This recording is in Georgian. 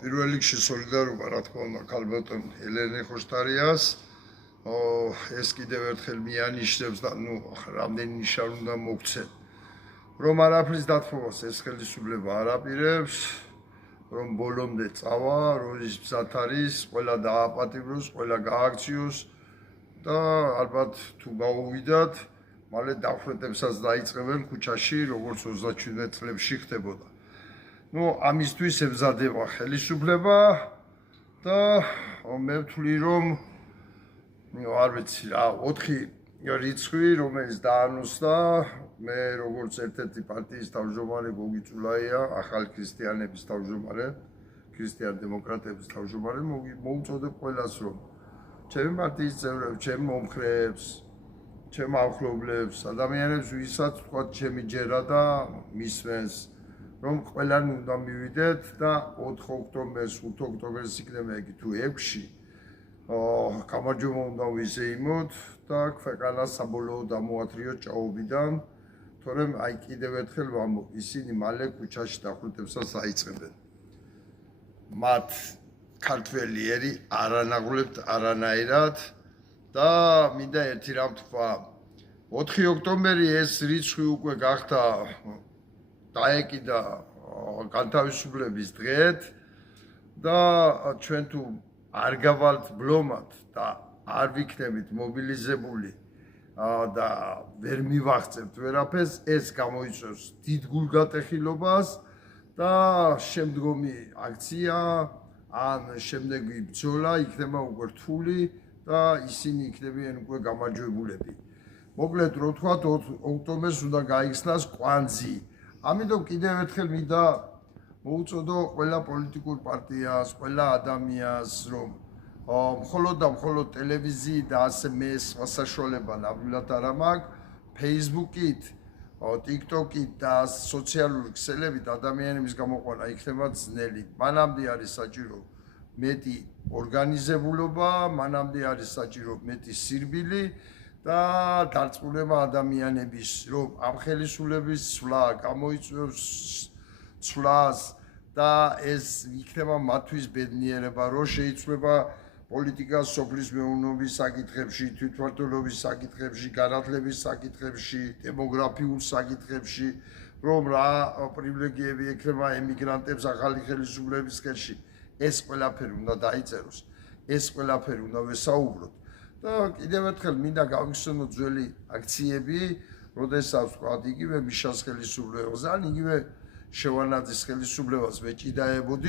პირველ რიგში სოლიდარობა, რა თქმა უნდა, ქალბატონ ელენე ხოშტარიას. ეს კიდევ ერთხელ მიანიშნებს და რამდენი ნიშანი უნდა მოგცენ. რომ არაფრის დათმობას ეს ხელისუფლება არ აპირებს, რომ ბოლომდე წავა, რომ ის მზად არის, ყველა დააპატიმროს, ყველა გააქციოს და ალბათ თუ გაუვიდათ, მალე დახვრეტებსაც დაიწყებენ ქუჩაში, როგორც 37 წლებში ხდებოდა. ამისთვის ემზადება ხელისუფლება და მე ვთვლი, რომ არ ვიცი რა, 4 რიცხვი, რომელიც დაანონსდა, მე როგორც ერთ-ერთი პარტიის თავმჯდომარე გოგი წულაია, ახალი ქრისტიანების თავმჯდომარე, ქრისტიან-დემოკრატების თავმჯდომარე, მოუწოდებ ყველას, რომ ჩემი პარტიის წევრებს, ჩემ მომხრეებს, ჩემ ახლობლებს, ადამიანებს, ვისაც თქვა ჩემი ჯერა და მისმენს, რომ ყველანი უნდა მივიდეთ და 4 ოქტომბერს, 5 ოქტომბერს იქნება იგი თუ 6-ში გამარჯვება უნდა ვიზეიმოთ და ქვეყანა საბოლოოდ ამოათრიოთ ჭაობიდან, თორემ აი კიდევ ერთხელ ვამბობ, ისინი მალე ქუჩაში დახვრეტებსაც დაიწყებენ. მათ ქართველი ერი არ ანაღლებთ არანაირად და მინდა ერთი რამ თქვა. 4 ოქტომბერი ეს რიცხვი უკვე გახდა დაეკიდა განთავისუფლების დღედ და ჩვენ თუ არ გავალთ ბლომად და არ ვიქნებით მობილიზებული და ვერ მივაღწევთ ვერაფერს, ეს გამოიწვევს დიდ გულგატეხილობას და შემდგომი აქცია ან შემდეგი ბრძოლა იქნება უკვე რთული და ისინი იქნებიან უკვე გამარჯვებულები. მოკლედ რო ვთქვათ, 4 ოქტომბერს უნდა გაიხსნას კვანძი. ამიტომ კიდევ ერთხელ მინდა მოუწოდო ყველა პოლიტიკურ პარტიას, ყველა ადამიანს, რომ მხოლოდ და მხოლოდ ტელევიზიით და ასე მე სხვა საშუალება ნამდვილად არ მაქვს, Facebook-ით, TikTok-ით და სოციალური ქსელებით ადამიანების გამოყვანა იქნება ძნელი. მანამდე არის საჭირო მეტი ორგანიზებულობა, მანამდე არის საჭირო მეტი სირბილი და დარწმუნება ადამიანების, რომ ამ ხელისუფლების ცვლა გამოიწვევს ცვლას და ეს იქნება მათთვის ბედნიერება, რომ შეიცვლება პოლიტიკა სოფლის მეურნეობის საკითხებში, თვითმმართველობის საკითხებში, განათლების საკითხებში, დემოგრაფიულ საკითხებში, რომ რა პრივილეგიები ექნება ემიგრანტებს ახალი ხელისუფლების ხელში. ეს ყველაფერი უნდა დაიწეროს, ეს ყველაფერი უნდა ვესაუბროთ. და კიდევ ერთხელ მინდა გავიხსენოთ ძველი აქციები, როდესაც ვთქვა, იგივე მიშას ხელისუფლებას ან იგივე შევარდნაძის ხელისუფლებას მეჭიდაებოდი.